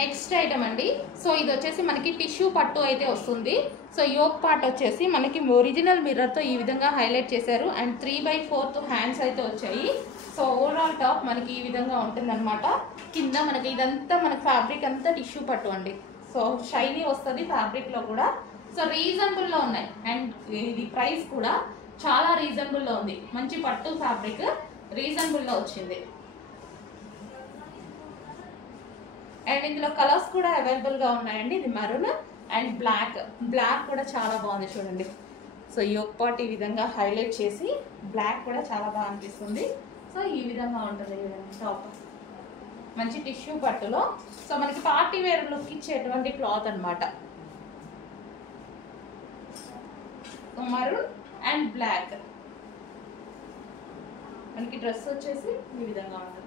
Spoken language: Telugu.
నెక్స్ట్ ఐటమ్ అండి. సో ఇది వచ్చేసి మనకి టిష్యూ పట్టు అయితే వస్తుంది. సో యోక్ పార్ట్ వచ్చేసి మనకి ఒరిజినల్ మిర్రర్తో ఈ విధంగా హైలైట్ చేశారు. అండ్ 3/4 హ్యాండ్స్ అయితే వచ్చాయి. సో ఓవరాల్ టాప్ మనకి ఈ విధంగా ఉంటుందన్నమాట. కింద మనకి ఇదంతా మనకి ఫ్యాబ్రిక్ అంతా టిష్యూ పట్టు అండి. సో షైనీ వస్తుంది ఫ్యాబ్రిక్లో కూడా. సో రీజనబుల్లో ఉన్నాయి. అండ్ ఇది ప్రైస్ కూడా చాలా రీజనబుల్లో ఉంది. మంచి పట్టు ఫ్యాబ్రిక్ రీజనబుల్లో వచ్చింది. అండ్ ఇందులో కలర్స్ కూడా అవైలబుల్గా ఉన్నాయండి. ఇది మెరూన్ అండ్ బ్లాక్ కూడా చాలా బాగుంది చూడండి. సో యోక్ పార్ట్ ఈ విధంగా హైలైట్ చేసి బ్లాక్ కూడా చాలా బాగా అనిపిస్తుంది. సో ఈ విధంగా ఉంటుంది టాప్, మంచి టిష్యూ పట్టులో. సో మనకి పార్టీ వేర్ లుక్ ఇచ్చేటువంటి క్లాత్ అనమాట. మరూన్ అండ్ బ్లాక్ మనకి డ్రెస్ వచ్చేసి ఈ విధంగా ఉంటుంది.